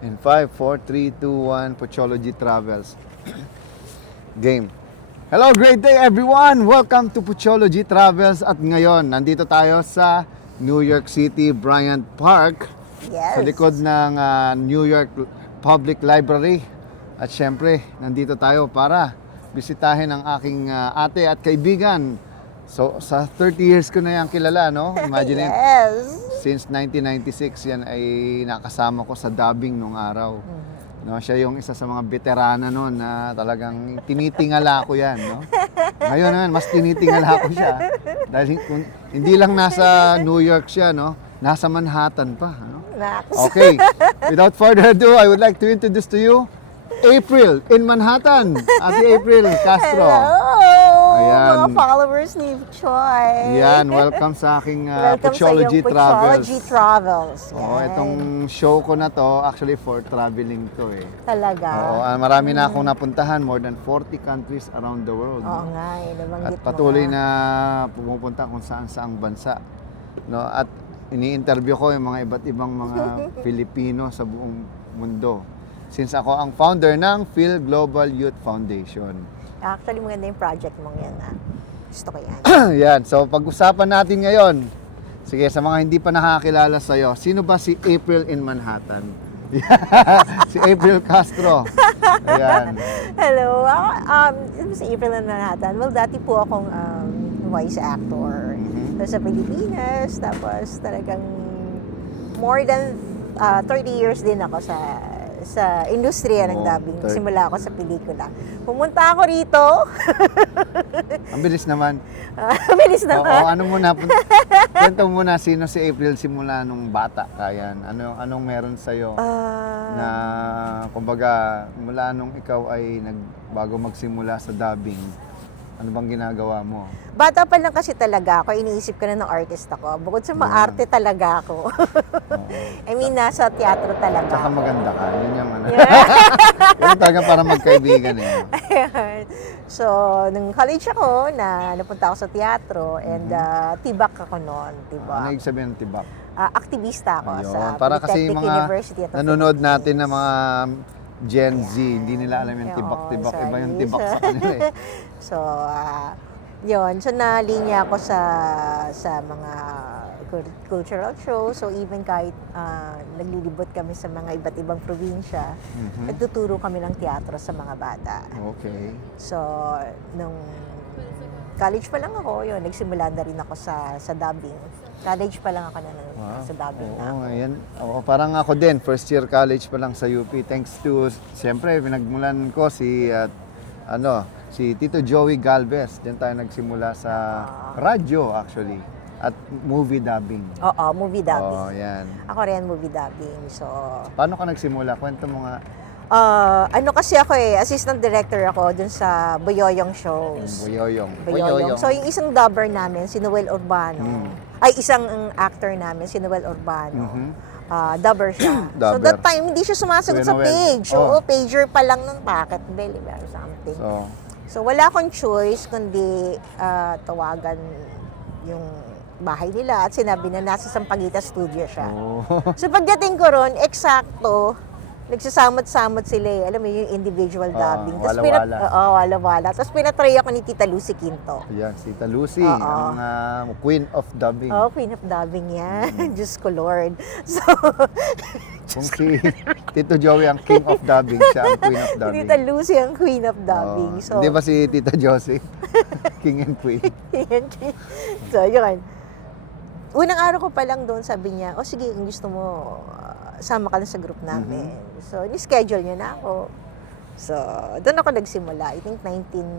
In 5, 4, 3, 2, 1, Puchology Travels. Game. Hello, great day everyone! Welcome to Puchology Travels. At ngayon, nandito tayo sa New York City, Bryant Park. Yes. Sa likod ng New York Public Library. At syempre, nandito tayo para bisitahin ang aking ate at kaibigan. So, sa 30 years ko na yan kilala, no? Imagine it. Yes. Since 1996, yan ay nakasama ko sa dubbing nung araw. No, siya yung isa sa mga veterana noon na talagang tinitingala ko yan, no? Ngayon naman, mas tinitingala ko siya. Dahil hindi lang nasa New York siya, no? Nasa Manhattan pa, no? Okay. Without further ado, I would like to introduce to you April in Manhattan. Ate April Castro. Hello, Ayan. mga followers ni Choi. Yan, welcome sa aking Welcome Puchology sa iyong Travels. Puchology Travels. Oo, Yan. itong show ko na to, actually for traveling to eh. Talaga. Oo, marami na akong napuntahan, more than 40 countries around the world. Oo no? nga, At nabanggit mo patuloy nga. na pumupunta kung saan-saang bansa. No? At ini-interview ko yung mga iba't ibang mga Filipino sa buong mundo. Since ako ang founder ng Phil Global Youth Foundation. Actually, maganda yung project mong yan. Gusto ko yan. Yan, so pag-usapan natin ngayon. Sige, sa mga hindi pa nakakilala sa'yo, sino ba si April in Manhattan? Si April Castro. Ayan. Hello. Ako, si April in Manhattan. Well, dati po akong voice actor sa Pilipinas. Tapos talagang more than 30 years din ako sa industriya ng Oo, dubbing. 30. Simula ako sa pelikula. Pumunta ako rito. Ang bilis naman. Bilis na Oo, ano muna, kwento mo muna sino si April simula nung bata kayan. Anong meron sa'yo na, kumbaga, mula nung ikaw ay bago magsimula sa dubbing, ano bang ginagawa mo? Bata pa lang kasi talaga ako, iniisip ko na ng artist ako. Bukod sa maarte talaga ako. I mean, nasa teatro talaga. Tsaka maganda ka. Yun yung ano. Yeah. Yun talaga para magkaibigan eh. Ayan. So, nung college ako, napunta ako sa teatro and tibak ako noon, diba? Ano yung sabihin ng tibak? Aktivista ako Ayun. sa Para kasi Polytechnic mga University of the nanonood Philippines. natin na mga Gen Z, hindi nila alam yung Oo, tibak-tibak. Iba yung sorry. tibak sa kanila eh. So, yun. So, nalinya ako sa mga cultural shows. So, even kahit naglilibot kami sa mga iba't ibang probinsya, nagtuturo kami ng teatro sa mga bata. Okay. So, nung college pa lang ako, yun, nagsimula na rin ako sa dubbing. College pa lang ako na sa dubbing na ako. Oo, ayan. Oo, parang ako din, first year college pa lang sa UP. Thanks to, siyempre, pinagmulan ko si Tito Joey Galvez. Diyan tayo nagsimula sa radyo actually. At movie dubbing. Oo, movie dubbing. Oo, yan. Ako rin movie dubbing. So, Paano ka nagsimula? Kwento mo nga. ano kasi ako assistant director ako dun sa Boyoyong shows. Boyoyong. So, yung isang dubber namin, si Noel Urbano, ay isang actor namin, si Noel Urbano, dubber siya. So, Dubber. that time, hindi siya sumasagot Kuya sa Noel. page. Oh. Oo, pager pa lang ng packet bell or something. So, wala akong choice kundi tawagan yung bahay nila at sinabi na nasa Sampaguita Studio siya. Oh. So, pagdating ko ron, eksakto, nagsasamot-samot sila eh. Alam mo yung individual dubbing. Tapos wala-wala. wala-wala. Tapos pinatry ako ni Tita Lucy Quinto. Ayan, si Tita Lucy, Oo. ang queen of dubbing. Oh, Queen of Dubbing yan. Diyos ko Lord. So, Kung si Tito Joey ang king of dubbing, siya ang queen of si dubbing. Tita Lucy ang Queen of Dubbing. Oo. So, Hindi ba si Tita Josie? King and queen. so, yun. Unang araw ko pa lang doon, sabi niya, sige, kung gusto mo, sama ka na sa group namin. So, ni-schedule niya na ako. So, doon ako nagsimula. I think kalimutan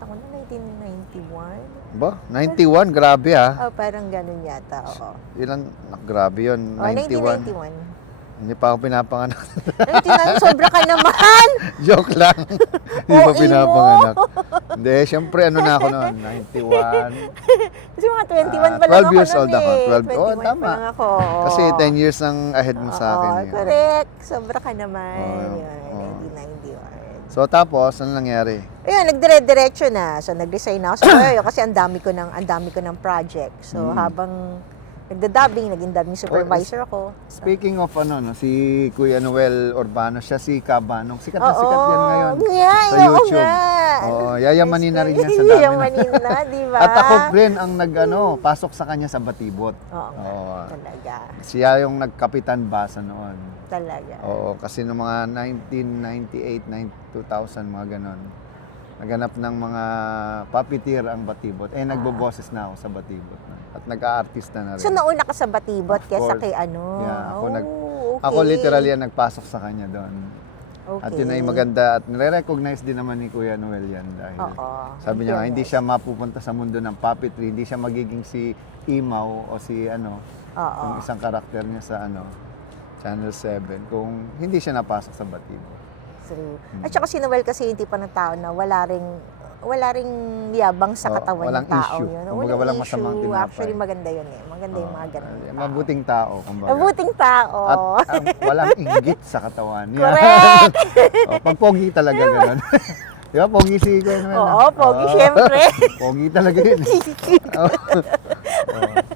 ko na, 1991? Ba? 91? Grabe ah. Oh, parang ganun yata, oo. Ilan? Grabe yun. Oh, 91. 1991. Hindi pa ako pinapanganak. 1991, sobra ka naman! Joke lang. Hindi pa Oo, pinapanganak. Hindi, syempre ano na ako noon? 91. Kasi mga 21 pa lang 12 ako years nun old ako. 12. 21 Oh, pa tama. lang ako. Kasi 10 years ang ahead mo sa akin. Oo, eh. correct. Sobra ka naman. Oo, Yun, oo. 1991. So tapos, ano nangyari? Ayun, nagdire-diretso na. So, nag-resign ako sa Oyoyo kasi ang dami ko ng project. So, habang nagda-dubbing, naging dubbing supervisor ako. Speaking of si Kuya Noel Urbano, siya si Kabanong. Sikat na sikat yan ngayon Yeah, sa oo YouTube. nga. Oo, yayamanin na rin yan sa dami. Yayamanin na, di ba? At ako rin ang pasok sa kanya sa Batibot. Oo nga, Oo. talaga. Siya yung nagkapitan basa noon. Talaga. Oo, kasi noong mga 1998, 2000, mga ganon. Naganap ng mga puppeteer ang Batibot. Nagboboses na ako sa Batibot. At nag-aartista na rin. So, nauna ka sa Batibot Of kesa course. kay ano? Yeah, okay. ako literally ang nagpasok sa kanya doon. Okay. At yun ay maganda at nire-recognize din naman ni Kuya Noel yan dahil Oo. sabi niya nga, hindi Fairness. siya mapupunta sa mundo ng puppetry, hindi siya magiging si Imaw o si Oo. yung isang karakter niya sa Channel 7 kung hindi siya napasok sa Batibot. True. At saka si Noel kasi yung tipo ng tao na wala ring yabang sa Oo, katawan walang ng tao. issue. Yun. Kumbaga, walang masamang tinapay. Actually, maganda yun eh. Maganda yung mga ganun. Mabuting tao, kumbaga. Mabuting tao. At walang inggit sa katawan. Yan. Correct! Pag pogi talaga ganun. Di ba, pogi si Kuya Noel? Oo, pogi syempre. Pogi talaga yun.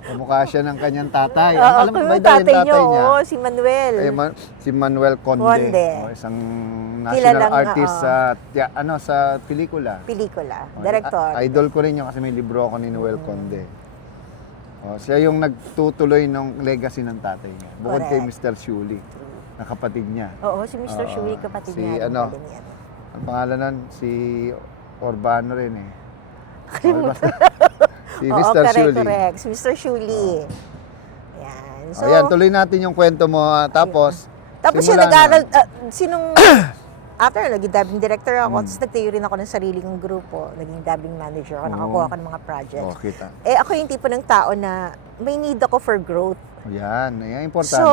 Kamukha siya ng kanyang tatay. Oo, Alam mo ba yung daw yung tatay niyo, tatay niya? oo, si Manuel. Si Manuel Conde. Conde. Isang national Kilalang, artist sa pelikula. Pelikula. Director. Idol ko rin yun kasi may libro ako ni Noel Conde. Siya yung nagtutuloy ng legacy ng tatay niya. Bukod kay Correct. Mr. Shuli, na kapatid niya. Oo, si Mr. Shuri, kapatid si niya. ang pangalan nun, si Urbano rin eh. Si Oo, Mr. correct, Shuli. correct. Si Mr. Shuli. Yan. So, Ayan, tuloy natin yung kwento mo. Tapos yung simula nag-aral, na. after, naging dubbing director ako, tapos nagtayo rin ako ng sarili kong grupo, naging dubbing manager ako, nakakuha ako ng mga projects. Kita. Ako yung tipo ng tao na may need ako for growth. Yan, importante. So,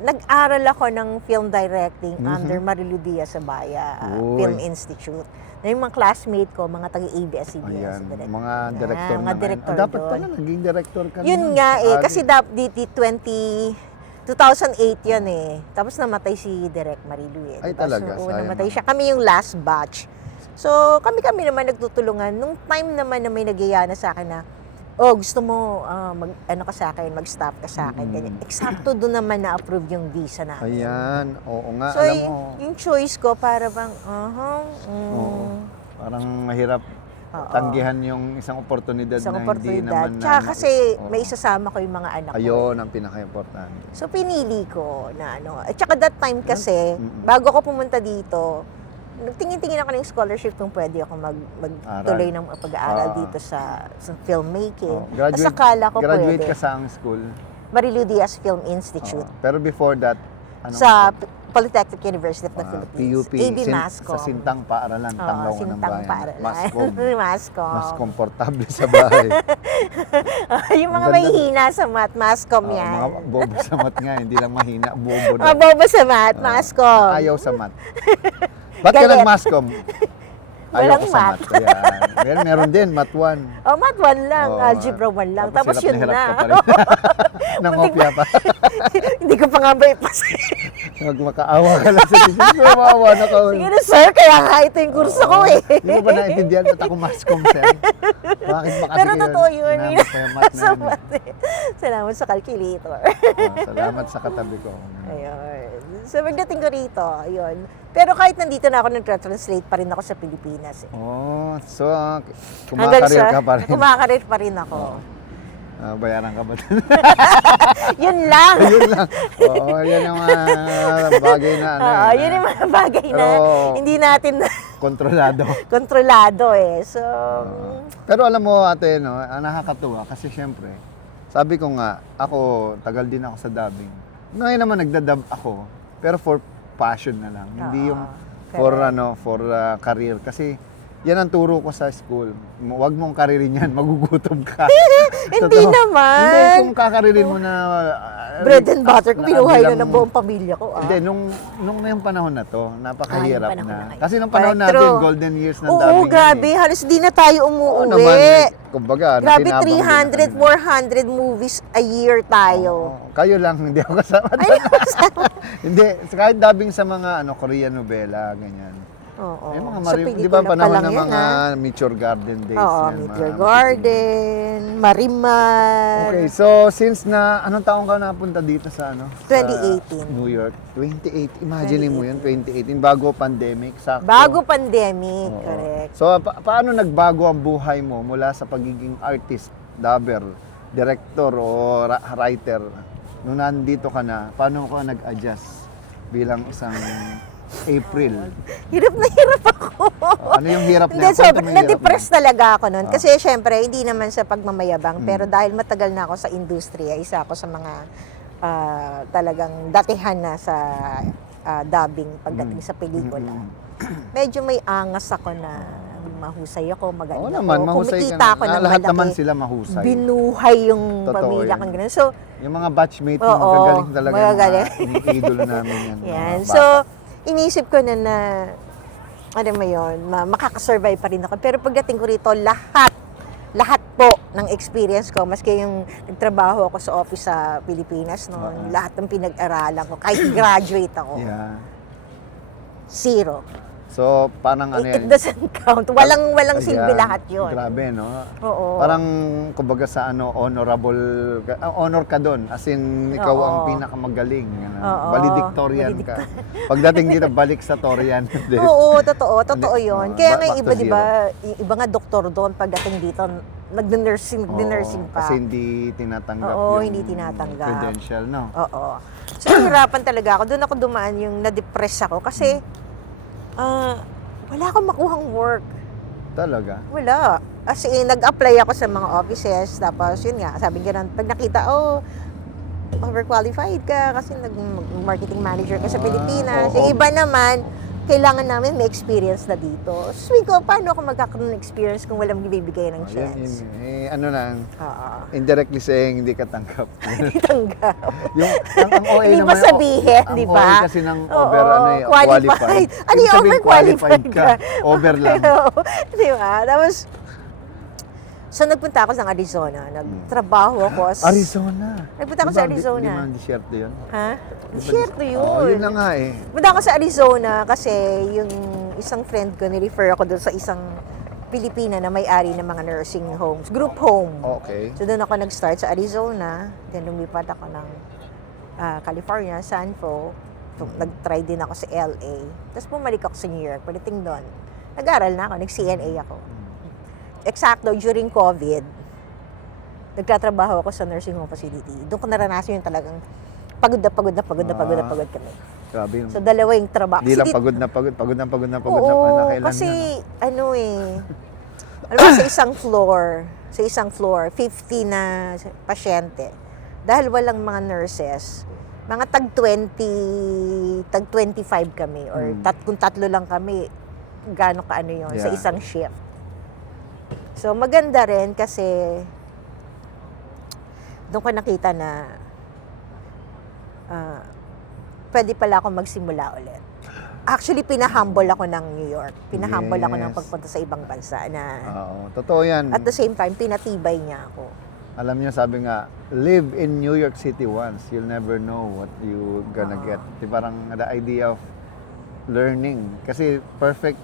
nag-aral ako ng film directing under Marilu Diaz Abaya Uy. Film Institute. Na yung mga classmate ko, mga taga-ABS-CBN. Ayan, mga director mga naman. director Dapat doon. pala, naging director ka Yun naman. nga eh, Adi. kasi 2008 yan eh. Tapos namatay si Direk Marilu eh. Ay, diba? talaga? So, Sayang namatay naman. siya. Kami yung last batch. So, kami naman nagtutulungan. Nung time naman na may nagyayana sa akin na, gusto mo ka sa akin, mag-stop ka sa akin. Ganyan. Eksakto doon naman na-approve yung visa namin. Ayan, oo nga, So, alam mo. yung choice ko para bang, Oo. Parang mahirap Oo. tanggihan yung isang oportunidad isang na hindi oportunidad. naman Tsaka kasi oo. may isasama ko yung mga anak ko. Ayun ang pinaka-importante. So, pinili ko na At saka that time kasi, Mm-mm. bago ako pumunta dito, nagtingin-tingin ako ng scholarship kung pwede ako magtuloy ng pag-aaral dito sa filmmaking. Tapos akala ko graduate pwede. ka sa ang school. Marilu Diaz Film Institute. Pero before that, Sa Polytechnic University of the Philippines. PUP, AB Mascom. sa Sintang Paaralan, Tanglaw ng Sintang Bayan. Paaralan. Mascom. Mascom. Mas komportable sa bahay. Yung mga Ang may ganda. hina sa math, Mascom yan. Mga bobo sa mat nga, hindi lang mahina, bobo Mga na. bobo sa math, Mascom. Ayaw sa mat. Ba't ka Galit. nag-mascom? Ayaw Walang ko sa mat. math. Kaya meron din, mat 1. Math 1 lang, Oo. algebra 1 lang. Tapos hirap yun hirap na. ka pa rin. Nangopya pa. Hindi ko pa nga ba ipasa. Huwag makaawa ka lang sa teacher. Pero maawa na ka. Sige na, sir, kaya nga ito yung kurso ko eh. Hindi ko ba naintindihan ba't ako mascom, sir? Bakit ba kasi Pero totoo yun. Salamat sa mat na Sa yun. math eh. Salamat sa calculator. Salamat sa katabi ko. Ayun. So, pagdating ko rito, ayun. Pero kahit nandito na ako, nag-translate pa rin ako sa Pilipinas eh. Oh, so kumakarir ka pa rin. Kumakarir pa rin ako. Bayaran ka ba? Yun lang. Yun lang. Oo, yan yung mga bagay na Yun yung mga bagay na Pero- hindi natin kontrolado. kontrolado eh. So, Pero alam mo ate, no, nakakatuwa kasi syempre, sabi ko nga, ako, tagal din ako sa dubbing. Ngayon naman nagdadub ako, pero for passion na lang. Hindi yung for for career kasi yan ang turo ko sa school. Huwag mong karirin yan, magugutom ka. hindi Totoo. naman. Hindi, kung kakaririn mo na Bread and butter ko, pinuhay na bilang- ng buong pamilya ko. Hindi, nung may panahon na to, napakahirap yung panahon na. na ngayon. Kasi nung panahon Correct, natin, true. golden years ng Oo, dubbing. grabe. yan Halos di na tayo Oo umuwi. naman, kumbaga, Grabe, nakinabang din 300, kami. 400 movies a year tayo. Oo, kayo lang, hindi ako kasama. Ay, Hindi, kahit dubbing sa mga Korean novela, ganyan. Oo. May mga Sa di ba pelikula pa panahon lang ng yan, mga Meteor Garden days Oo, yan, Meteor mga Garden, Marimar. Okay, so since na anong taong ka napunta dito sa ano? 2018. Sa New York. 2018. Imagine mo 'yun, 2018 bago pandemic, sakto. Bago pandemic, Oo. correct. So paano nagbago ang buhay mo mula sa pagiging artist, dabber, director o writer? Nung nandito ka na, paano ka nag-adjust bilang isang April? Hirap na hirap ako. Ano yung hirap na Hindi, yun? Kwento sobrang mo yung hirap na-depress na talaga ako nun. Ah. Kasi syempre, hindi naman sa pagmamayabang. Pero dahil matagal na ako sa industriya, isa ako sa mga talagang datihan na sa dubbing pagdating sa pelikula. Medyo may angas ako na mahusay ako, magaling Oo ako. naman, mahusay ka Kumikita na. ako ng Lahat malaki. naman sila mahusay. Binuhay yung Totoo pamilya yan. kong ganun. So, Yung mga batchmate mo, Oo, magagaling talaga. magagaling. Mga idolo namin yan. yan. mga So, bata. inisip ko na ano mo yun, makakasurvive pa rin ako. Pero pagdating ko rito, lahat po ng experience ko, maski yung nagtrabaho ako sa office sa Pilipinas noon, lahat ng pinag-aralan ko, kahit graduate ako, Yeah. zero. So, parang ano It yan. doesn't count. Walang silbi Ayan. lahat yun. Grabe, no? Oo. Parang, kumbaga sa ano, honor ka doon. As in, ikaw Oo. ang pinakamagaling. Ano, Oo. Valedictorian ka. Pagdating dito, balik sa Torian. Oo, totoo yun. Kaya nga Back to iba, di ba, iba nga doktor doon pagdating dito, nag-nursing Oo, pa. Kasi hindi tinatanggap Oo, yung hindi tinatanggap. credential, no? Oo. So, nahirapan talaga ako. Doon ako dumaan yung na-depress ako kasi wala akong makuhang work. Talaga. Wala. As in, nag-apply ako sa mga offices. Tapos, yun nga, sabi nga pag nakita, overqualified ka kasi nag-marketing manager ka sa Pilipinas. oo. Yung iba naman, kailangan namin may experience na dito. So, sabi ko, paano ako magkakaroon ng experience kung walang bibigay ng chance? Ano lang, Oo. indirectly saying, hindi ka tanggap. Hindi tanggap. ang OA Hindi naman, ba sabihin, ang di ba? OA kasi ng over, Oo, qualified. Ano Ibig yung sabihin, overqualified ka? Over lang. Di ba? Tapos, so nagpunta ako sa Arizona. Nagtrabaho ako Arizona. Nagpunta ako sa Di Arizona. ba desierto yun? Ha? Desierto yun. Oo, yun na nga eh. Punta ako sa Arizona kasi yung isang friend ko, nirefer ako doon sa isang Pilipina na may-ari ng mga nursing homes, group home. Okay. So doon ako nag-start sa Arizona, then lumipat ako ng California, San Fro. Nag-try din ako sa LA. Tapos bumalik ako sa New York. Pagdating doon, nag-aral na ako, nag-CNA ako. Eksakto, during COVID, nagtatrabaho ako sa nursing home facility. Doon ko naranasan yung talagang pagod kami. Grabe. So, dalawa yung trabaho. Di lang Kasi pagod na pagod na Oo, kailan kasi yan, alam mo, sa isang floor, 50 na pasyente. Dahil walang mga nurses, mga tag 25 kami, or kung tatlo lang kami, gaano ka ano yun, sa Yeah. isang shift. So, maganda rin kasi doon ko nakita na pwede pala ako magsimula ulit. Actually, pinahumble ako ng New York. Pinahumble ako ng Yes. pagpunta sa ibang bansa na Oo, totoo yan. at the same time, pinatibay niya ako. Alam niyo, sabi nga, live in New York City once. You'll never know what you gonna get. Di parang the idea of learning. Kasi perfect,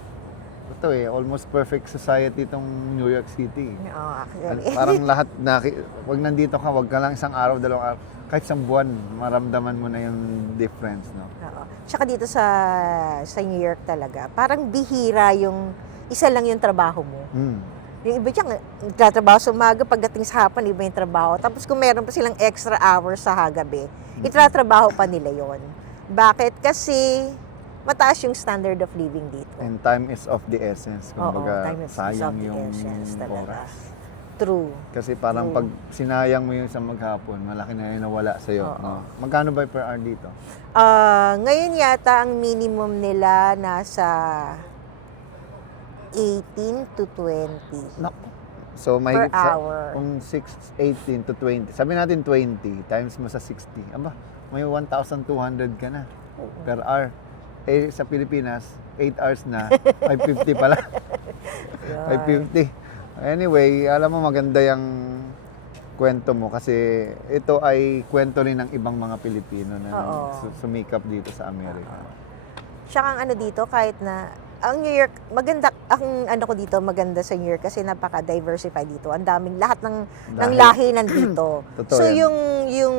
ito almost perfect society itong New York City. Oo, actually. Parang lahat, wag nandito ka, wag ka lang isang araw, dalawang araw. Kahit isang buwan, maramdaman mo na yung difference, no? Oo. Tsaka dito sa New York talaga, parang bihira yung isa lang yung trabaho mo. Yung iba dyan, nagtatrabaho sa umaga, pagdating sa hapon, iba yung trabaho. Tapos kung meron pa silang extra hours sa hagabi, itratrabaho pa nila yon. Bakit? Kasi mataas yung standard of living dito. And time is of the essence. Kumbaga, time is sayang of the yung essence talaga. oras. True. Kasi parang True. pag sinayang mo yung isang maghapon, malaki na yung nawala sa'yo. Oo. No? Magkano ba per hour dito? Ngayon yata ang minimum nila nasa 18 to 20 Naku. So, may per hour. kung 18 to 20, sabi natin 20, times mo sa 60, aba, may 1,200 ka na per hour. Eh, sa Pilipinas, 8 hours na, 550 pala. 550. Anyway, alam mo maganda yung kwento mo kasi ito ay kwento rin ng ibang mga Pilipino na Oo. sumikap dito sa Amerika. Tsaka ang ano dito, kahit na ang New York, maganda, ang ano ko dito, maganda sa New York kasi napaka-diversified dito. Ang daming, lahat ng lahi nandito. Totoo So, yan. yung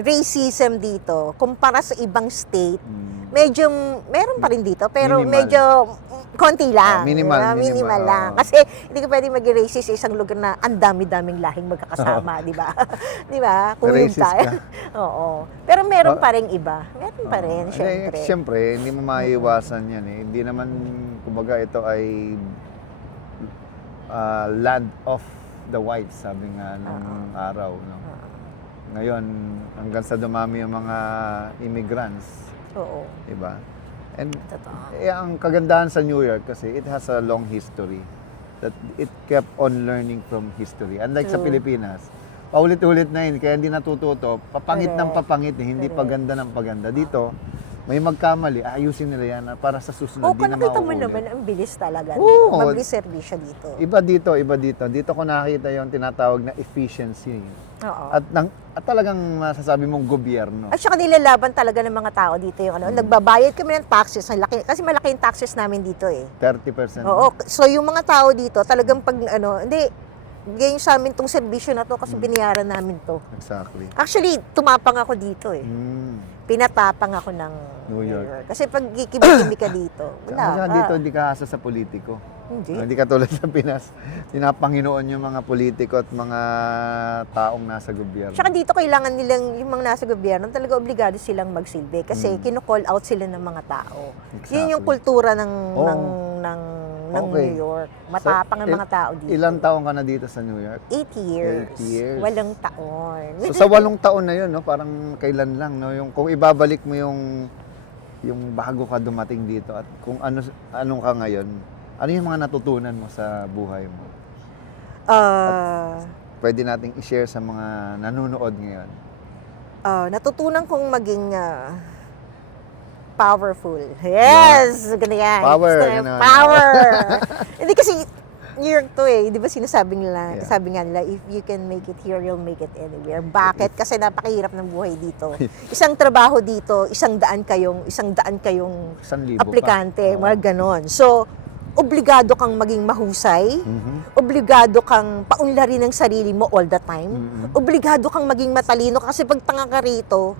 racism dito, kumpara sa ibang state, medyo, meron pa rin dito, pero Minimal. medyo konti lang. Minimal, Minimal oo. lang. Kasi hindi ka pwede maging racist sa isang lugar na ang dami-daming lahing magkakasama, di ba? Di ba? Kuyog Racist tayo. ka. Oo. Pero meron pa rin iba. Meron pa rin, syempre. Siyempre, hindi mo maiiwasan yan eh. Hindi naman, kumbaga, ito ay land of the whites, sabi nga nung araw. No? Ngayon, hanggang sa dumami yung mga immigrants, Oo. diba? And Totoo. ang kagandahan sa New York kasi it has a long history that it kept on learning from history. Unlike sa True. Pilipinas, paulit-ulit na yun, kaya hindi natututo, papangit ng Correct. papangit, hindi Correct. paganda ng paganda. Dito, may magkamali, ayusin nila yan para sa susunod, Oo, di na nakita mo mauulit. naman, ang bilis talaga. Oo. Mabilis serbisyo dito. Iba dito, iba dito. Dito ko nakita yung tinatawag na efficiency. Oo. At talagang masasabi mong gobyerno. At saka nilalaban talaga ng mga tao dito yung ano, nagbabayad kami ng taxes, ang laki, kasi malaki yung taxes namin dito eh. 30%. Oo, so yung mga tao dito talagang pag ano, hindi, ganyan sa amin tong serbisyo na to kasi binayaran namin to. Exactly. Actually, tumapang ako dito eh. Pinatapang ako ng New York. Kasi pag kibi-kibi ka dito, wala Saka ka. dito, hindi ka asa sa politiko. Hindi. Hindi katulad sa Pinas. Pinapanginoon yung mga politiko at mga taong nasa gobyerno. Tsaka dito kailangan nilang, yung mga nasa gobyerno, talaga obligado silang magsilbi kasi kino-call out sila ng mga tao. Exactly. Yun yung kultura ng Oo. ng Okay. New York. Matapang ang mga tao dito. Ilang taon ka na dito sa New York? 8 years. 8 years. 8 taon. So sa 8 taon na yun, no, parang kailan lang, no, yung kung ibabalik mo yung bago ka dumating dito at kung anong ka ngayon, ano yung mga natutunan mo sa buhay mo? Pwede nating i-share sa mga nanonood ngayon. Natutunan kong maging powerful. Yes! Ganun yan. Power, Gusto na yung ganun. Power! Hindi kasi New York to eh. Di ba sinasabi nila, Yeah. sabi nga nila, if you can make it here, you'll make it anywhere. Bakit? Kasi napakahirap ng buhay dito. Isang trabaho dito, isang daan kayong 1,000 pa. aplikante, Oo. mga ganon. So, obligado kang maging mahusay, Mhm. obligado kang paunlarin ng sarili mo all the time, Mhm. obligado kang maging matalino kasi pag tanga ka rito,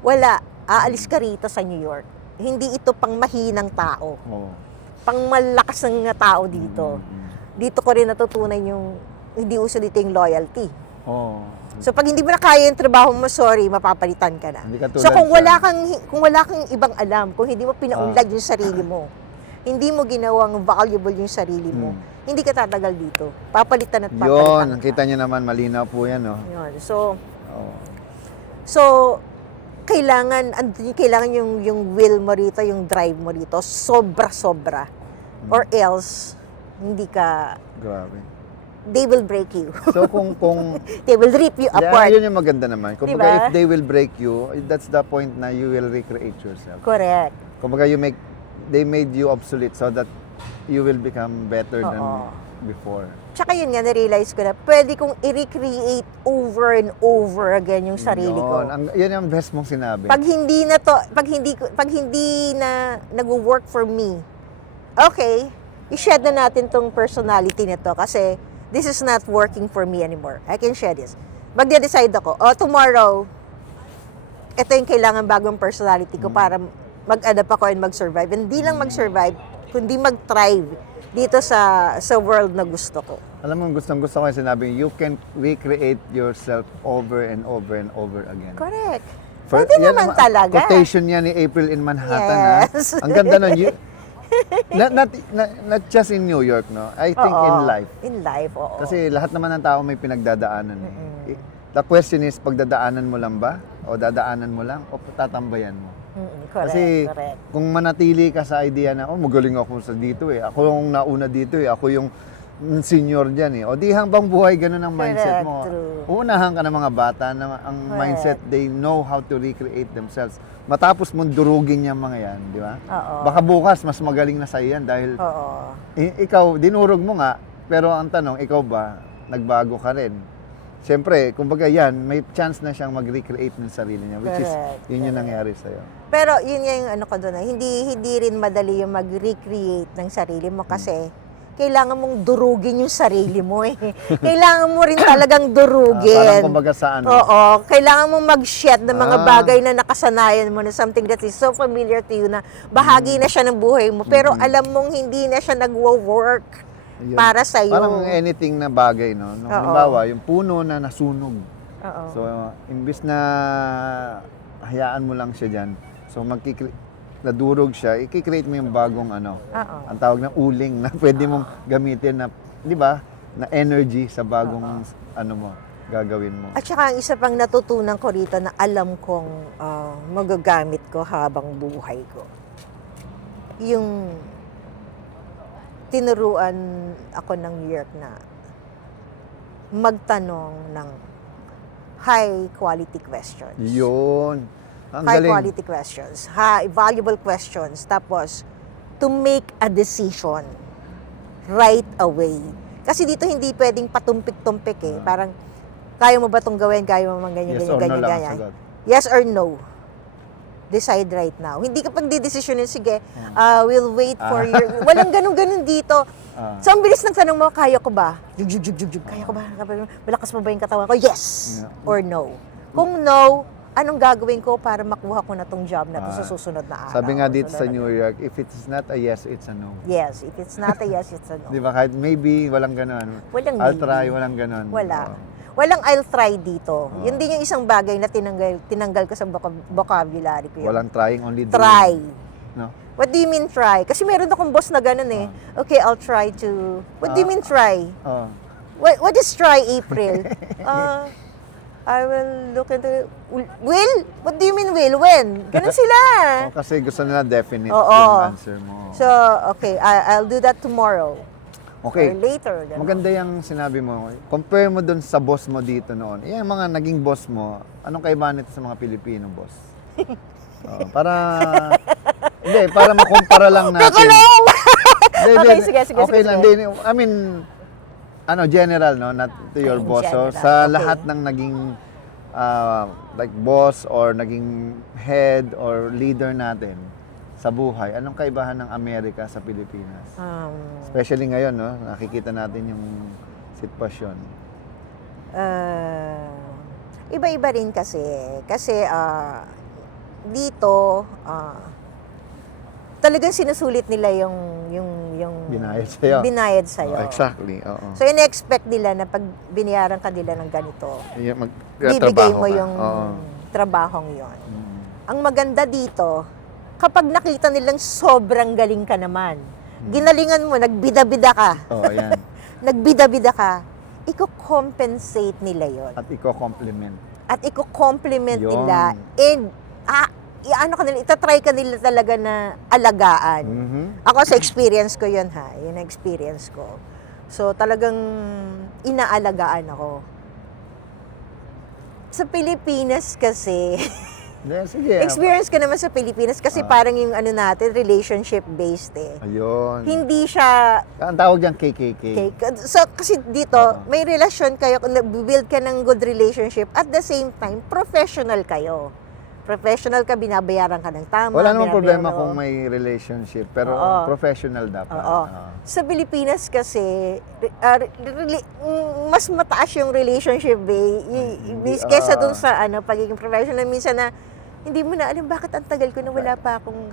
wala, aalis ka rito sa New York. Hindi ito pang mahinang tao, Oo. pang malakas ng tao dito. Mhm. Dito ko rin natutunan yung hindi uso dito yung loyalty. Oo. So pag hindi mo na kaya yung trabaho mo, sorry, mapapalitan ka na. Hindi katulad So kung sa- wala kang ibang alam, kung hindi mo pinaunlad yung sarili mo, hindi mo ginawang valuable yung sarili mo, hindi ka tatagal dito. Papalitan at Yun, papalitan ang ka. kita nyo naman, malinaw po yan, no? Yun. So Oo. kailangan yung will mo rito, yung drive mo rito, sobra-sobra. Or else, hindi ka, Grabe. they will break you. So kung They will rip you apart. yun yung maganda naman. Kung Diba? if they will break you, that's the point na you will recreate yourself. Correct. Kumbaga they made you obsolete so that you will become better than Oo. before. Tsaka yun nga, na-realize ko na pwede kong i-recreate over and over again yung sarili ko. Yun ang best mong sinabi. Pag hindi na nag-work for me, okay, i-shed na natin tong personality nito kasi this is not working for me anymore. I can shed this. Magde-decide ako, tomorrow, ito yung kailangan bagong personality ko para mag-adapt ako and mag-survive. Hindi lang mag-survive, kundi mag-thrive dito sa world na gusto ko. Alam mo, gustong-gusto ko yung sinabi, you can recreate yourself over and over and over again. Correct. Pwede naman talaga. Quotation yan ni April in Manhattan. Yes. Ang ganda nun. Not just in New York, no? I think in life. In life, oo. Kasi lahat naman ng tao may pinagdadaanan. The question is, pagdadaanan mo lang ba? O dadaanan mo lang? O tatambayan mo? Correct, Kasi correct. kung manatili ka sa idea na, magaling ako sa dito eh. Ako yung nauna dito eh. Ako yung senior dyan eh. O di hanggang buhay, ganun ang mindset mo. True. Uunahan ka ng mga bata na ang mindset, they know how to recreate themselves. Matapos mong durugin yung mga yan, di ba? Oo. Baka bukas, mas magaling na sa yan dahil Oo. ikaw, dinurog mo nga, pero ang tanong, ikaw ba, nagbago ka rin? Siyempre, kumbaga yan, may chance na siyang mag-recreate ng sarili niya, which Correct. is, yun yung nangyari sa'yo. Pero yun nga yung ano ko doon, hindi rin madali yung mag-recreate ng sarili mo kasi kailangan mong durugin yung sarili mo eh. Kailangan mo rin talagang durugin. Parang kumbaga sa ano. Oo, kailangan mong mag-shed ng mga bagay na nakasanayan mo na something that is so familiar to you na bahagi na siya ng buhay mo. Pero alam mong hindi na siya nagwo-work Yun. para sa'yo. Parang anything na bagay, no? Oo. Halimbawa, yung puno na nasunog. Oo. So, imbis na hayaan mo lang siya dyan, so nadurog siya, i-create mo yung bagong ano, Oo. ang tawag na uling na pwede mong gamitin na, di ba, na energy sa bagong ano mo, gagawin mo. At saka ang isa pang natutunan ko rito na alam kong magagamit ko habang buhay ko. Yung tinuruan ako ng New York na magtanong ng high quality questions. Yun. Ang High galing. quality questions. Valuable questions. Tapos, to make a decision right away. Kasi dito hindi pwedeng patumpik-tumpik eh. Parang, kaya mo ba itong gawin? Kaya mo man ganyan, Yes ganyan, or no ganyan, lang ang ganyan. sagot. Yes or no. Decide right now. Hindi ka pagdidesisyonin, sige, we'll wait for your... Walang ganun-ganun dito. So, ang bilis ng tanong mo, kaya ko ba? Jug. Kaya ko ba? Malakas mo ba yung katawan ko? Yes! Yeah. Or no. Kung no, anong gagawin ko para makuha ko na tong job na to sa susunod na araw? Sabi nga dito sa Sunod na- New York, if it's not a yes, it's a no. Yes, if it's not a yes, it's a no. Di ba? Kahit maybe, walang ganon. Walang I'll maybe. try, walang ganon. Wala. Oo. Walang I'll try dito. Yun din yung isang bagay na tinanggal ko sa vocabulary ko. Yun. Walang trying, only doing. Try. No? What do you mean try? Kasi meron akong boss na ganun eh. Okay, I'll try to... What do you mean try? Oh. What is try, April? I will look into... Will? What do you mean will? When? Ganun sila. Oh, kasi gusto nila definite Oo. yung answer mo. So, okay, I'll do that tomorrow. Okay. Or later. Ganun. Maganda yung sinabi mo. Compare mo dun sa boss mo dito noon. Yung mga naging boss mo, anong kaibahan nito sa mga Pilipino boss? Para hindi, para makumpara lang natin. Kakulong! Hindi, Okay, hindi. sige. Okay lang din. I mean, general, no? Not to your In boss. So, general, sa okay. lahat ng naging like boss or naging head or leader natin sa buhay, anong kaibahan ng Amerika sa Pilipinas? Especially ngayon, no? Nakikita natin yung sitwasyon. Iba-iba rin kasi. Kasi dito, talagang sinusulit nila yung Binayad sa'yo. binayad sa'yo. Oh, exactly, oo. So, in-expect nila na pag binayaran ka nila ng ganito, Yung bibigay mo ka. yung Oo. trabahong yon. Ang maganda dito, kapag nakita nilang sobrang galing ka naman, ginalingan mo, nagbida-bida ka, Oo, yan. nagbida-bida ka, i-compensate nila yon. At iko-compliment. At i-compliment Yun. nila, and itatry ka nila talaga na alagaan. Mhm. Ako sa experience ko yun ha, yun ang experience ko. So talagang inaalagaan ako. Sa Pilipinas kasi, Then, sige. experience ko naman sa Pilipinas kasi parang yung ano natin, relationship-based eh. Ayun. Hindi siya, Ang tawag dyan KKK. okay, so kasi dito, may relasyon kayo, build ka ng good relationship, at the same time, professional kayo. Professional ka, binabayaran ka ng tama. Wala namang binabayaran problema mo. kung may relationship, pero Oo. professional dapat. Oo. Sa Pilipinas kasi, mas mataas yung relationship kesa dun sa pagiging professional. Minsan na, hindi mo na alam bakit ang tagal ko na wala pa akong,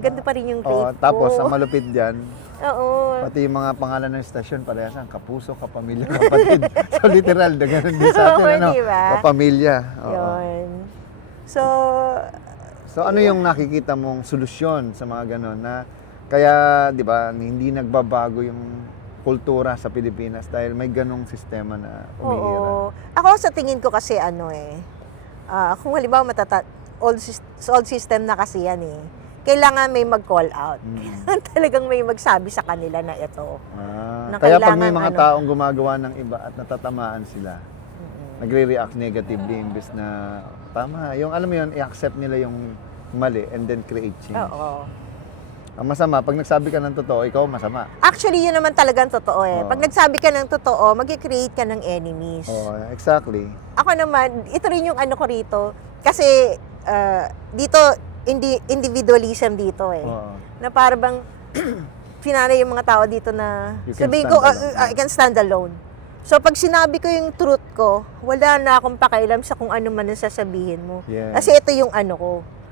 ganda pa rin yung Oo, rate tapos, ko. ang malupit dyan, Oo. pati yung mga pangalan ng estasyon, parehas ang kapuso, kapamilya, kapatid. So, literal, na ganun din sa atin, Oo, ano? diba? Kapamilya. Oo. Yun. So, So, ano yung nakikita mong solusyon sa mga ganun na kaya, di ba, hindi nagbabago yung kultura sa Pilipinas dahil may ganung sistema na umihira? oo. Ako sa tingin ko kasi kung halimbawa old system na kasi yan eh, kailangan may mag-call out. Kailangan talagang may magsabi sa kanila na ito. Na Kaya pag may kailangan mga taong gumagawa ng iba at natatamaan sila, nagre-react negatively imbes na tama. Yung alam mo yun, i-accept nila yung mali and then create change. Oo. Ang masama, pag nagsabi ka ng totoo, ikaw masama. Actually, yun naman talagang totoo eh. Oo. Pag nagsabi ka ng totoo, mag-create ka ng enemies. Oh, exactly. Ako naman, ito rin yung ano ko rito. Kasi, dito, individualism dito eh. Oo. Na para bang, sinanay yung mga tao dito na, You can sabihin stand ko, alone. I can stand alone. So, pag sinabi ko yung truth ko, wala na akong pakialam sa kung ano man ang sasabihin mo. Yeah. Kasi ito yung ano ko.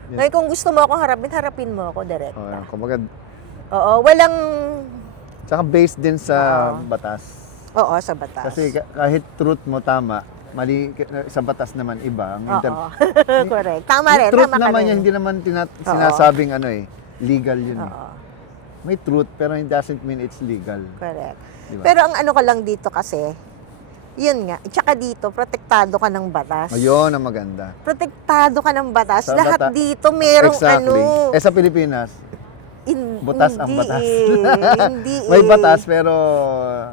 Yeah. Ngayon, kung gusto mo akong harapin, harapin mo ako direct. Oh, kumbaga, Oo, walang, tsaka based din sa Oo. batas. oo, sa batas. Kasi kahit truth mo tama, mali sa batas naman iba. Ang Oo, correct. Tama rin, truth tama ka naman rin. yan, hindi naman sinasabing ano eh, legal yun eh. Oo, May truth, pero it doesn't mean it's legal. correct. Diba? Pero ang ano ko lang dito kasi, yun nga, tsaka dito, protektado ka ng batas. Ayun ang maganda. Protektado ka ng batas. Sa Lahat bata- dito merong Exactly. ano. Eh sa Pilipinas, butas ang hindi batas. hindi may eh. batas pero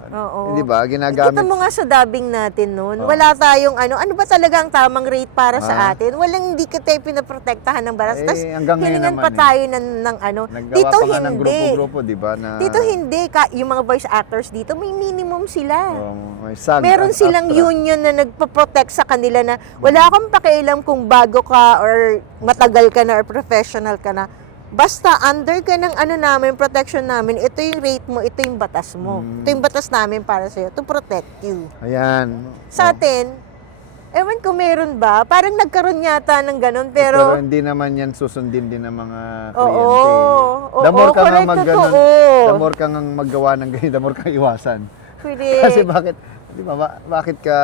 Oo. hindi ba ginagamit. Kita mo nga sa dubbing natin noon, Oo. wala tayong ano ba talaga ang tamang rate para sa Ah. atin? Walang hindi ka tayo pinaprotektahan ng batas. Eh, Tas hanggang ngayon hilingan naman pa eh. tayo ng ano. Naggawa Dito pa nga ng hindi. grupo-grupo, di ba? Na, Dito hindi. Yung mga voice actors dito, may minimum sila. May SAG Meron at silang AFTRA. union na nagpo-protect sa kanila na wala kang pakialam kung bago ka or matagal ka na or professional ka na. Basta under ka ng ano namin, protection namin, ito yung rate mo, ito yung batas mo. Ito yung batas namin para sa'yo to protect you. Ayan. Sa Oh. atin, ewan ko meron ba, parang nagkaroon yata ng ganun, Pero pero hindi naman yan susundin din ng mga Oo, kliyente. oo, The more ka nga correct, mag-ganon, totoo. the more ka nga maggawa ng ganyan, the more ka iwasan. correct. Kasi bakit, di ba, bakit ka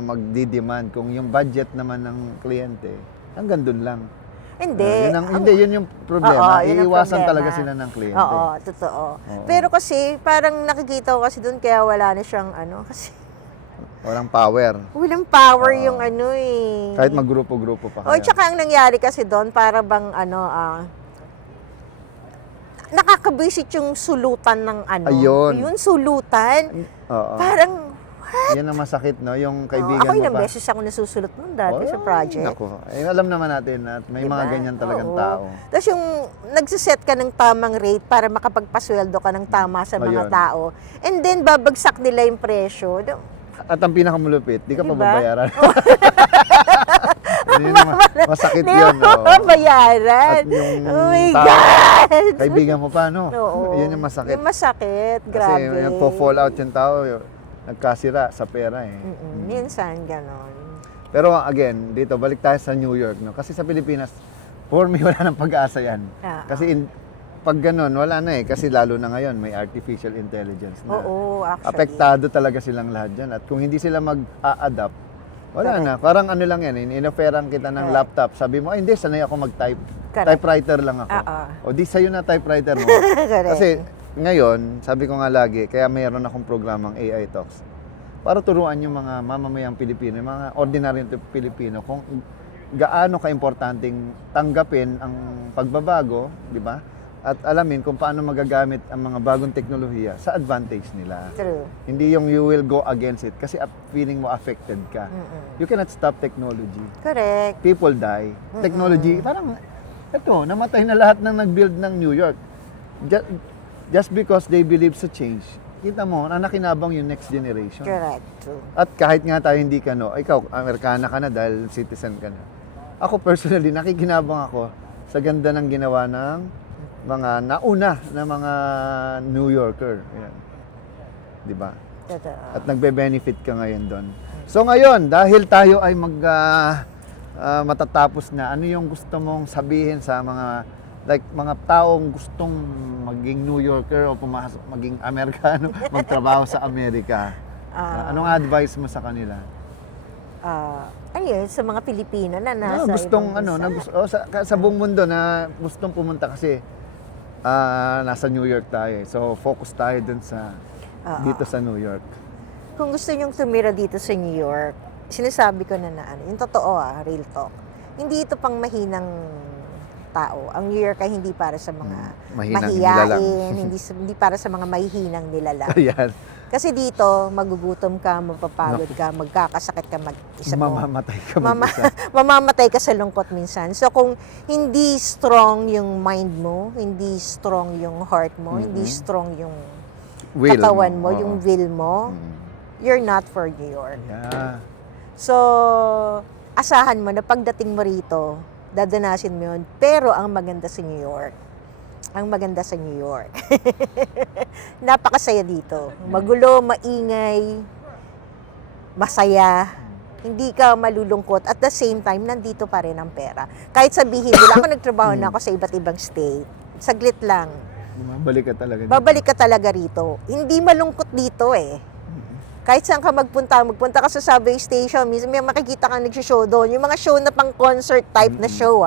magdi-demand kung yung budget naman ng kliyente, hanggang dun lang. Hindi. Hindi, yun yung problema. Oo, yun ang Iiwasan problema. talaga sila ng kliyente. Oo, totoo. Oo. Pero kasi, parang nakikita ko kasi doon, kaya wala na siyang ano, kasi Walang power. walang power Oo. yung ano eh. Kahit maggrupo-grupo pa O, kaya. tsaka ang nangyari kasi doon, para bang ano, nakakabisit yung sulutan ng ano. Ayun. Yung sulutan. Oo. Parang, Yan ang masakit, no? Yung ako kaibigan mo ilang pa. beses ako nasusulot nun dati sa Oh, project. Naku. Eh, alam naman natin at may mga Diba? ganyan talagang Oo. tao. Tapos yung nagsiset ka ng tamang rate para makapagpasweldo ka ng tama sa Ayun. mga tao. And then, babagsak nila yung presyo. At ang pinakamalupit, di ka pa Diba? babayaran. Yun yung masakit yun. oo. Bayaran. At yung Oh my tao, God! kaibigan mo pa, no? Oo. Yun yung masakit. Yung masakit, Kasi grabe. nagpo-fall out yung tao, nagkasira sa pera eh. Minsan, ganon. Pero again, dito, balik tayo sa New York, no? Kasi sa Pilipinas, for me, wala nang pag-asa yan. Ah, Kasi pag ganun, wala na eh. Kasi lalo na ngayon, may artificial intelligence na. Oo, actually. Apektado talaga silang lahat dyan. At kung hindi sila mag-a-adapt, wala Correct. na. Parang ano lang yan, inoferan kita ng Correct. laptop. Sabi mo, ay hindi, sanay ako mag-type. Correct. Typewriter lang ako. O di sa'yo na typewriter mo. Correct. Kasi ngayon, sabi ko nga lagi, kaya mayroon akong programang AI Talks. Para turuan yung mga mamamayang Pilipino, yung mga ordinary Pilipino, kung gaano ka-importanting tanggapin ang pagbabago, di ba? At alamin kung paano magagamit ang mga bagong teknolohiya sa advantage nila. True. Hindi yung you will go against it kasi feeling mo affected ka. You cannot stop technology. Correct. People die. Technology, parang ito, namatay na lahat ng nag-build ng New York. Just because they believe sa change. Kita mo, na nakinabang yung next generation. Correct. True. At kahit nga tayo hindi ka, no, ikaw, Amerikana ka na dahil citizen ka na. Ako personally, nakikinabang ako sa ganda ng ginawa ng mga nauna na mga New Yorker. Yan. Di ba? Totoo. At nagbe-benefit ka ngayon doon. So ngayon, dahil tayo ay matatapos na, ano yung gusto mong sabihin sa mga taong gustong maging New Yorker o pumasok, maging Amerikano, magtrabaho sa Amerika? Anong advice mo sa kanila? Ano yun, sa mga Pilipino na nasa Gustong ibang bansa. sa buong mundo na gustong pumunta kasi nasa New York tayo. So focus tayo dun sa dito sa New York. Kung gusto nyong tumira dito sa New York, sinasabi ko na ano, yung totoo real talk. Hindi ito pang mahinang tao. Ang New York ay hindi para sa mga Mahinang nilalang. mahiyain, hindi para sa mga mahihinang nilalang. Ayan. Kasi dito, magugutom ka, mapapagod ka, magkakasakit ka mag-isa mo. Mamamatay ka mag-isa. Mamamatay ka sa lungkot minsan. So kung hindi strong yung mind mo, hindi strong yung heart mo, hindi strong yung Will katawan mo, oo. yung will mo, you're not for New York. Yeah. So, asahan mo na pagdating mo rito, dadanasin mo yun. Pero ang maganda sa New York, napakasaya dito. Magulo, maingay, masaya. Hindi ka malulungkot. At the same time, nandito pa rin ang pera. Kahit sabihin nila, ako nagtrabaho na ako sa iba't ibang state. Saglit lang. Babalik ka talaga dito. Babalik ka talaga rito. Hindi malungkot dito eh. Kahit saan ka magpunta ka sa subway station, minsan may makikita kang nagsishow doon. Yung mga show na pang concert type na show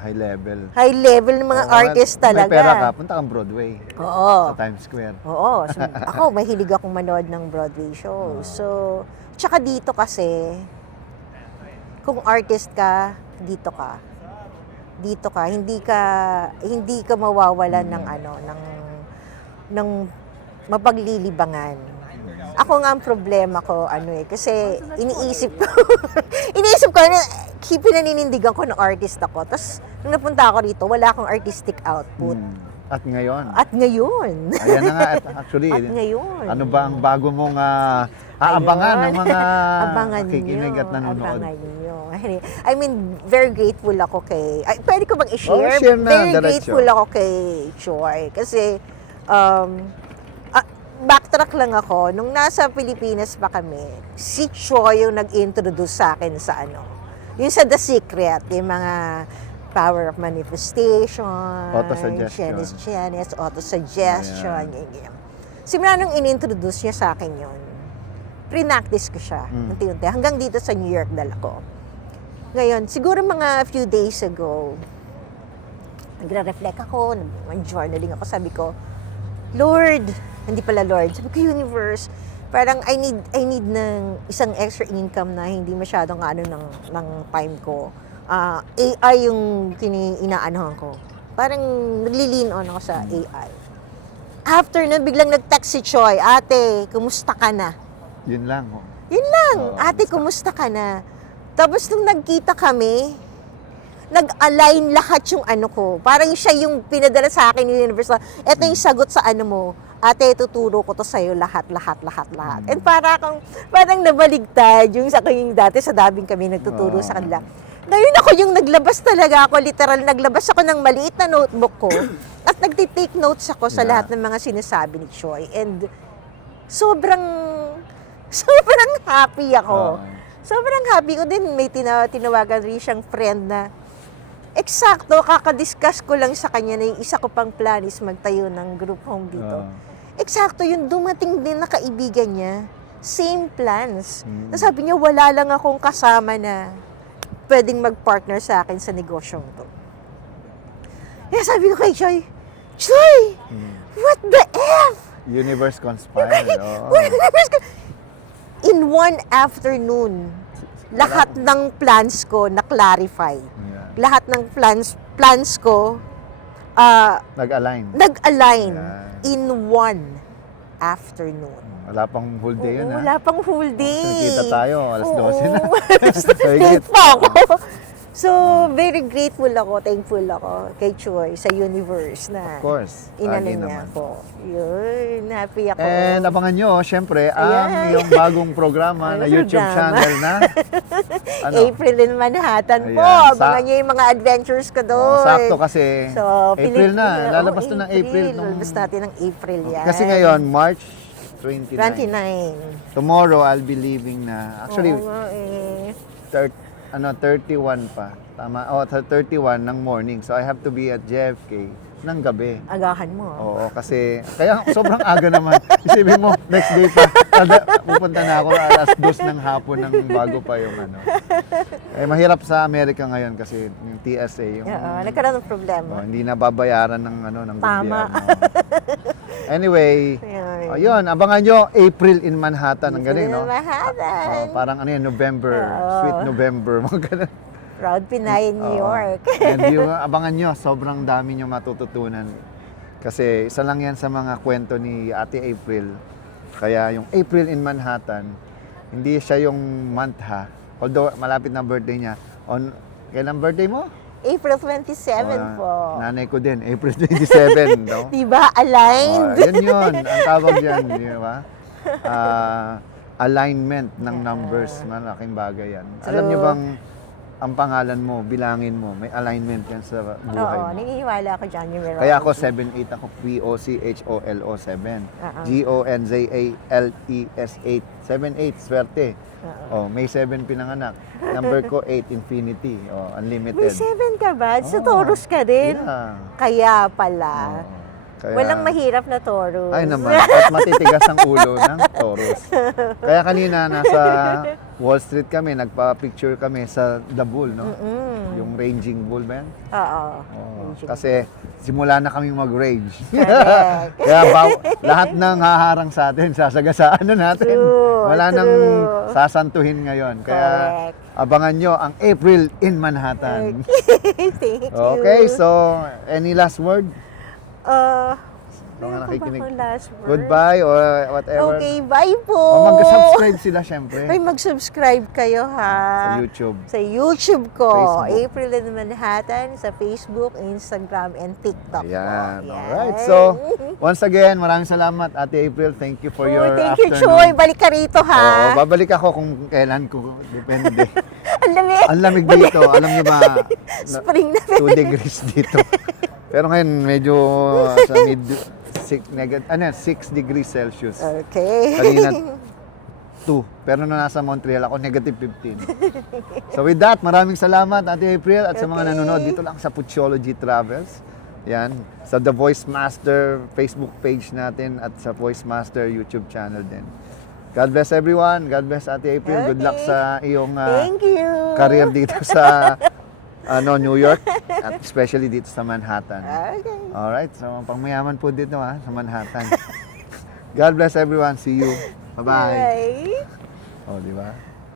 High level. high level ng mga Oo, artist talaga. May pera ka, punta kang Broadway. Oo. Sa Times Square. Oo. So, ako, mahilig akong manood ng Broadway show. So, tsaka dito kasi, kung artist ka, dito ka. Dito ka. Hindi ka mawawalan ng mapaglilibangan. Ako nga ang problema ko, kasi iniisip ko, pinaninindigan ko ng artist ako. Tapos, nung napunta ako rito, wala akong artistic output. At ngayon. At ngayon. Ayan na nga, actually. At ngayon. Ano ba ang bago mong aabangan ng mga Abangan nakikinig nyo, at nanonood? Abangan nyo. I mean, very grateful ako kay... pwede ko bang i-share? Share na, very diretso. grateful ako kay Choi. Kasi, backtrack lang ako. Nung nasa Pilipinas pa kami, si Choi yung nag-introduce sa akin sa yung sa The Secret, yung mga power of manifestation, Autosuggestion. Chinese, autosuggestion, ganyan. Simula nung in-introduce niya sa akin yun, pre-practice ko siya, unti-unti. Hanggang dito sa New York dala ko. Ngayon, siguro mga few days ago, nagre-reflect ako, nag-journaling ako, sabi ko, Lord, hindi pala Lord, sabi ko, Universe, parang I need ng isang extra income na hindi masyadong ng time ko. AI yung inaanohan ko. Parang nagli-lean on ako sa AI. After na biglang nag-text si Choi, ate, kumusta ka na? Yun lang. Yun lang, ate, kumusta ka na? Tapos nung nagkita kami, nag-align lahat yung ko. Parang siya yung pinadala sa akin yung universe. Ito yung sagot sa mo. Ate, tuturo ko to sa'yo lahat. And parang nabaligtad yung sa yung dati sa dabing kami nagtuturo sa kanila. Ngayon ako yung naglabas talaga ako, literal naglabas ako ng maliit na notebook ko at nagtitake notes ako sa lahat ng mga sinasabi ni Choi. And sobrang happy ako. Sobrang happy ko din. May tinawagan rin siyang friend na eksakto, kakadiscuss ko lang sa kanya na yung isa ko pang plan is magtayo ng group home dito. Eksakto yun, dumating din na kaibigan niya. Same plans. Sabi niya, wala lang akong kasama na pwedeng mag-partner sa akin sa negosyong to. Kaya sabi ko kay Choi, what the F? Universe conspired. In one afternoon, lahat ng plans ko na-clarify. Lahat ng plans ko nag-align. In one afternoon. Wala pang whole day yun, Wala pang whole day. Nakita tayo, alas 12 na. Late pa ako. So, very grateful ako, thankful ako kay Choi sa universe na Of course. inano Lagi niya naman. ako. Yun, happy ako. And abangan nyo, syempre, ang Ayan. iyong bagong programa na YouTube Programa. channel na April in Manhattan po. Ayan, Abangan niyo yung mga adventures ko doon. sakto kasi So, April na. Pilipino. Lalabas Oo, to ng April. Lalabas natin ng April yan. Kasi ngayon, March 29. 29. Tomorrow, I'll be leaving na. Actually, Oo nga eh. 31 pa. Tama. 31 ng morning. So, I have to be at JFK ng gabi. Agahan mo. Oo, kasi, kaya sobrang aga naman. Isipin mo, next day pa, pupunta na ako alas 2 ng hapon ng bago pa yung mahirap sa Amerika ngayon kasi yung TSA, yung Nagkaroon ng problema. hindi na babayaran ng ng Tama. gobyerno. Anyway, Ayun. ayun, abangan nyo, April in Manhattan. Ang galing, no? Manhattan. Parang November, Oo. sweet November, mga ganun. Proud Pinay, New York. And yung abangan nyo, sobrang dami nyo matututunan. Kasi isa lang yan sa mga kwento ni Ate April Kaya yung April in Manhattan, hindi siya yung month ha. Although malapit na birthday niya. Kailan birthday mo? April 27 po. Nanay ko din, April 27, no? Diba? Aligned. Yun. Ang tawag yan, di ba? Alignment ng numbers. Malaking bagay yan. Alam niyo bang ang pangalan mo, bilangin mo, may alignment yan sa buhay Oo, mo. naniniwala ako dyan, numerology. Kaya ako 7-8 ako, P-O-C-H-O-L-O 7. Oo. G-O-N-Z-A-L-E-S 8. 7-8, swerte. Oh, may 7 pinanganak. Number ko 8, infinity. Oh, unlimited. May 7 ka ba? Sa Oo. Taurus ka din? Yeah. Kaya pala. Oo. Kaya- Walang mahirap na Taurus. Ay naman, at matitigas ang ulo ng Taurus. Kaya kanina nasa Wall Street kami, nagpa-picture kami sa The Bull, no? Yung ranging bull ba yan? Oo. Oo. Kasi simula na kami mag-rage. Correct. Kaya lahat ng haharang sa atin, sasagasaan na natin. True, Wala nang true. sasantuhin ngayon. Kaya Correct. abangan nyo ang April in Manhattan. Thank you. Okay, so any last word? Meron Mga pa ba nakikinig. akong last word? Goodbye or whatever. Okay, bye po. O mag-subscribe sila syempre Ay, mag-subscribe kayo ha. sa YouTube. Sa YouTube ko, Facebook. April in Manhattan, sa Facebook, Instagram, and TikTok Ayan. po. Alright. So, once again, maraming salamat, Ate April. Thank you for your Thank you, afternoon. Choy. Balik ka rito, Oo, ha? babalik ako kung kailan ko. Depende. Ang lamig. Ang lamig dito. Alam niyo ba, Spring na. 2 degrees dito. Pero ngayon, medyo sa 6 degrees Celsius. Okay. Kanina, 2. Pero nung nasa Montreal ako, negative 15. So with that, maraming salamat, Ate April, at sa mga nanonood dito lang sa Puchology Travels. Yan. Sa The Voice Master Facebook page natin at sa Voice Master YouTube channel din. God bless everyone. God bless Ate April. Good luck Okay. sa iyong Thank you. career dito sa New York at especially dito sa Manhattan. Okay. Alright, so pangmayaman po dito sa Manhattan. God bless everyone. See you. Bye-bye. Bye. Oh, di ba?